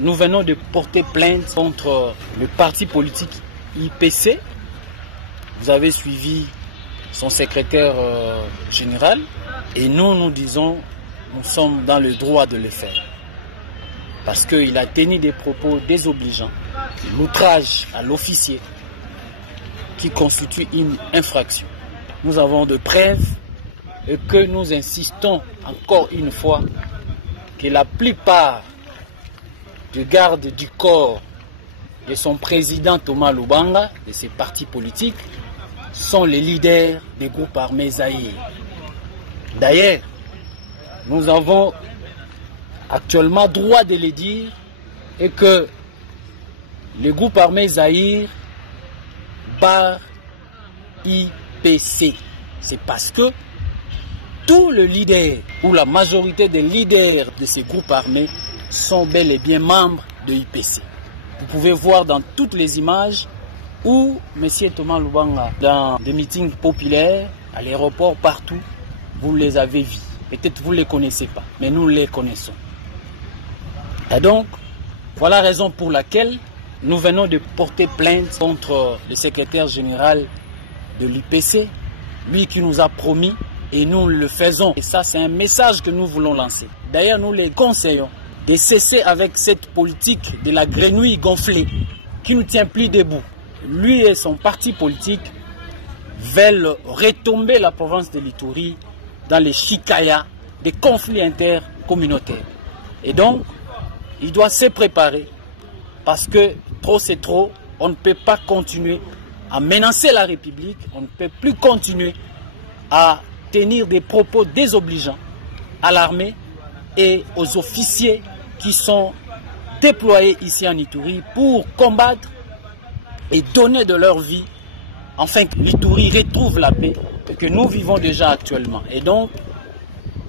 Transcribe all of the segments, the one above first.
Nous venons de porter plainte contre le parti politique IPC. Vous avez suivi son secrétaire général et nous disons, nous sommes dans le droit de le faire. Parce qu'il a tenu des propos désobligeants, l'outrage à l'officier qui constitue une infraction. Nous avons de preuves et que nous insistons encore une fois que la plupart des gardes du corps de son président Thomas Lubanga, de ses partis politiques, sont les leaders des groupes armés Zaïre. D'ailleurs, nous avons actuellement droit de le dire et que le groupe armé Zaïre barre IPC. C'est parce que tous les leaders ou la majorité des leaders de ces groupes armés sont bel et bien membres de IPC. Vous pouvez voir dans toutes les images où M. Thomas Lubanga, dans des meetings populaires, à l'aéroport, partout, vous les avez vus. Peut-être vous ne les connaissez pas, mais nous les connaissons. Et donc, voilà la raison pour laquelle nous venons de porter plainte contre le secrétaire général de l'IPC, lui qui nous a promis, et nous le faisons. Et ça, c'est un message que nous voulons lancer. D'ailleurs, nous les conseillons de cesser avec cette politique de la grenouille gonflée qui ne tient plus debout. Lui et son parti politique veulent retomber la province de l'Ituri dans les chicayas des conflits intercommunautaires. Et donc, il doit se préparer parce que trop c'est trop. On ne peut pas continuer à menacer la République. On ne peut plus continuer à tenir des propos désobligeants à l'armée et aux officiers qui sont déployés ici en Ituri pour combattre et donner de leur vie afin que l'Ituri retrouve la paix que nous vivons déjà actuellement. Et donc,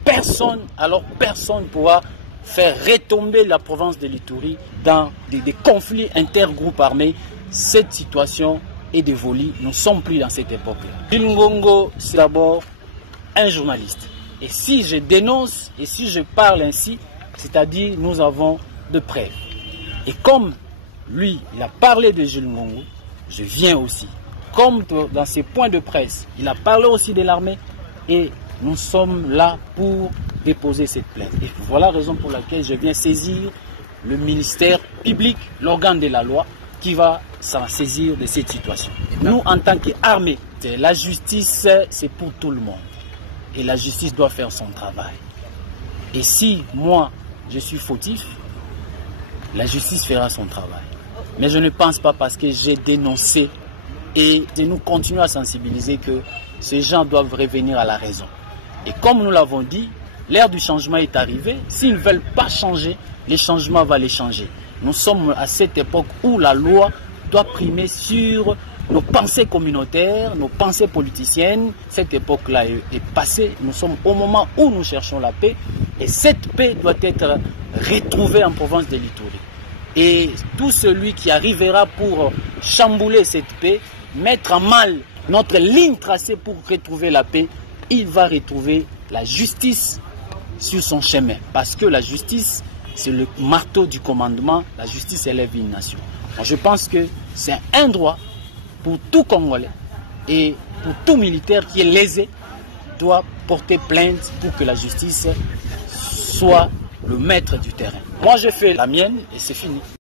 personne ne pourra faire retomber la province de l'Ituri dans des conflits intergroupes armés. Cette situation est dévolue. Nous ne sommes plus dans cette époque-là. Jules Ngongo, c'est d'abord un journaliste. Et si je dénonce et si je parle ainsi, c'est-à-dire nous avons de preuves. Et comme lui, il a parlé de Jules Ngongo, je viens aussi. Comme dans ses points de presse, il a parlé aussi de l'armée et nous sommes là pour déposer cette plainte. Et voilà la raison pour laquelle je viens saisir le ministère public, l'organe de la loi, qui va s'en saisir de cette situation. Nous, en tant qu'armée, la justice, c'est pour tout le monde. Et la justice doit faire son travail. Et si moi, je suis fautif, la justice fera son travail. Mais je ne pense pas parce que j'ai dénoncé et nous continuons à sensibiliser que ces gens doivent revenir à la raison. Et comme nous l'avons dit, l'ère du changement est arrivée. S'ils ne veulent pas changer, les changements vont les changer. Nous sommes à cette époque où la loi doit primer sur nos pensées communautaires, nos pensées politiciennes. Cette époque-là est passée. Nous sommes au moment où nous cherchons la paix. Et cette paix doit être retrouvée en province de l'Ituri. Et tout celui qui arrivera pour chambouler cette paix, mettre en mal notre ligne tracée pour retrouver la paix, il va retrouver la justice sur son chemin. Parce que la justice, c'est le marteau du commandement. La justice élève une nation. Alors je pense que c'est un droit pour tout Congolais et pour tout militaire qui est lésé doit porter plainte pour que la justice soit le maître du terrain. Moi, je fais la mienne et c'est fini.